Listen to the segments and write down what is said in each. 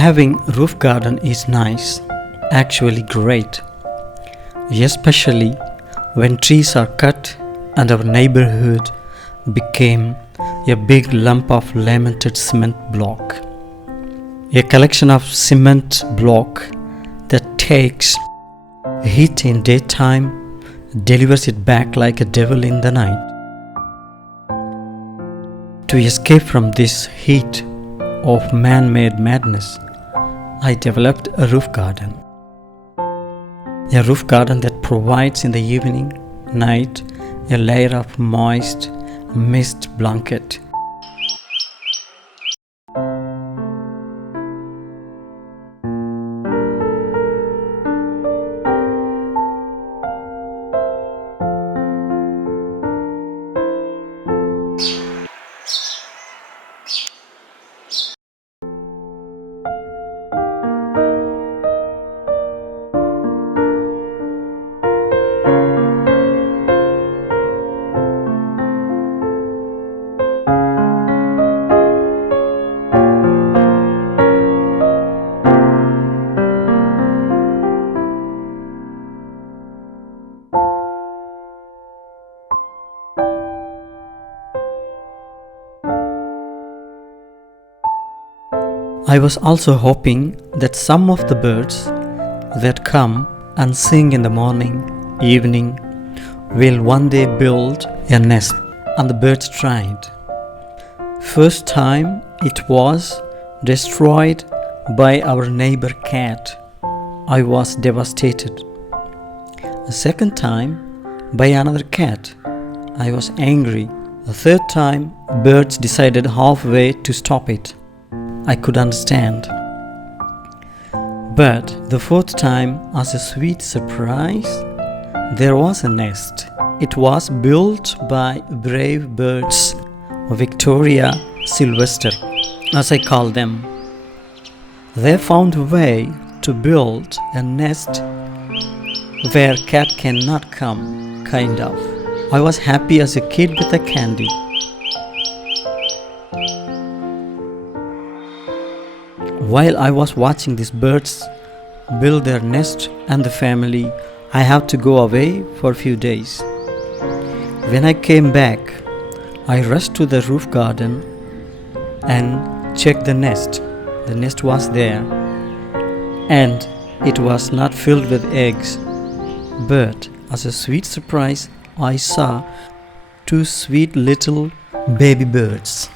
Having roof garden is nice, actually great, especially when trees are cut and our neighborhood became a big lump of lamented cement block. A collection of cement block that takes heat in daytime, delivers it back like a devil in the night. To escape from this heat of man-made madness, I developed a roof garden. A roof garden that provides in the evening, night, a layer of moist mist blanket. I was also hoping that some of the birds that come and sing in the morning, evening, will one day build a nest, and the birds tried. First time it was destroyed by our neighbor cat. I was devastated. The second time by another cat. I was angry. The third time birds decided halfway to stop it. I could understand. But the fourth time, as a sweet surprise, there was a nest. It was built by brave birds, Victoria Sylvester, as I call them. They found a way to build a nest where cat cannot come, kind of. I was happy as a kid with a candy. While I was watching these birds build their nest and the family, I had to go away for a few days. When I came back, I rushed to the roof garden and checked the nest. The nest was there, and it was not filled with eggs. But as a sweet surprise, I saw two sweet little baby birds.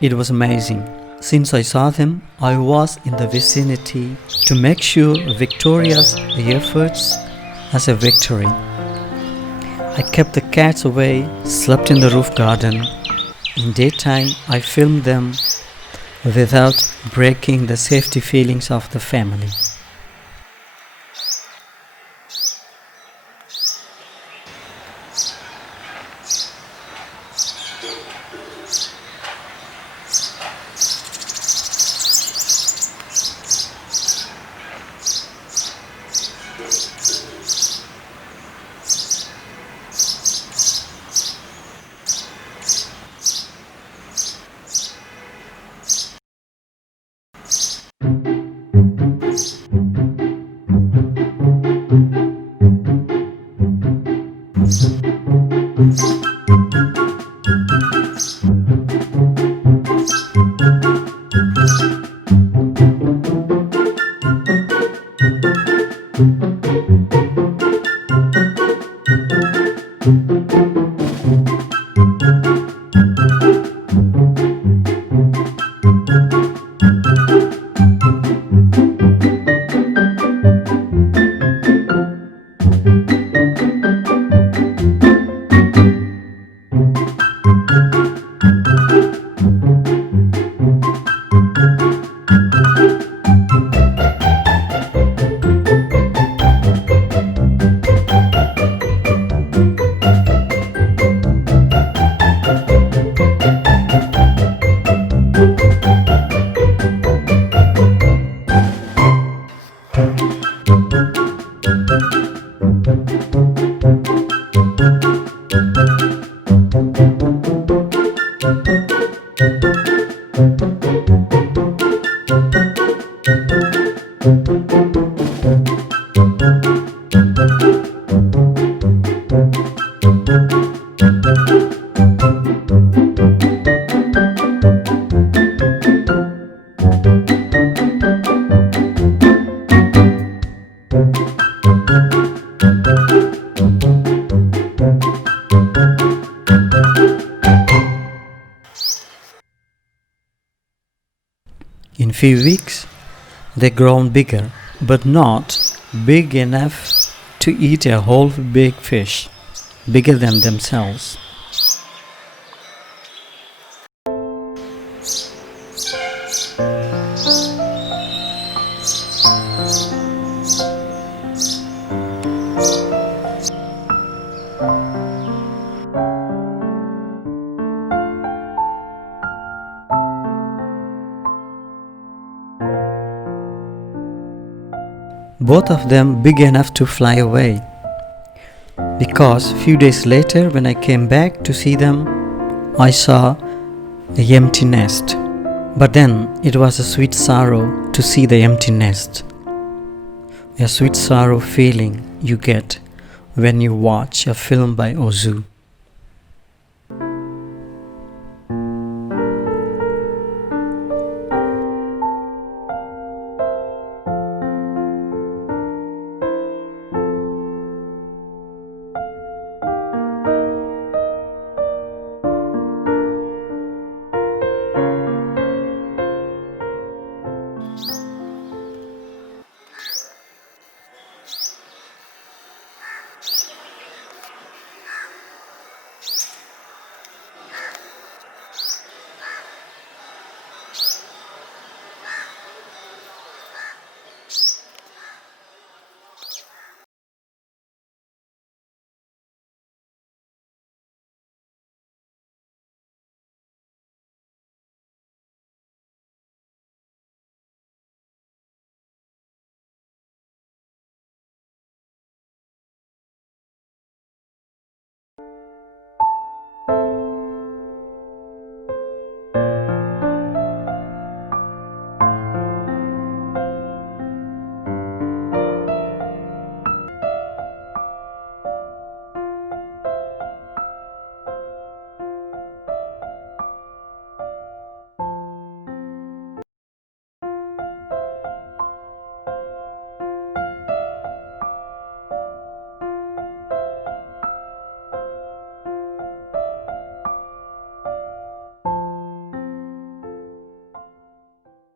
It was amazing. Since I saw them, I was in the vicinity to make sure Victoria's efforts as a victory. I kept the cats away, slept in the roof garden. In daytime, I filmed them without breaking the safety feelings of the family. In few weeks, they grown bigger, but not big enough to eat a whole big fish, bigger than themselves. Both of them big enough to fly away. Because few days later when I came back to see them, I saw the empty nest. But then it was a sweet sorrow to see the empty nest. A sweet sorrow feeling you get when you watch a film by Ozu.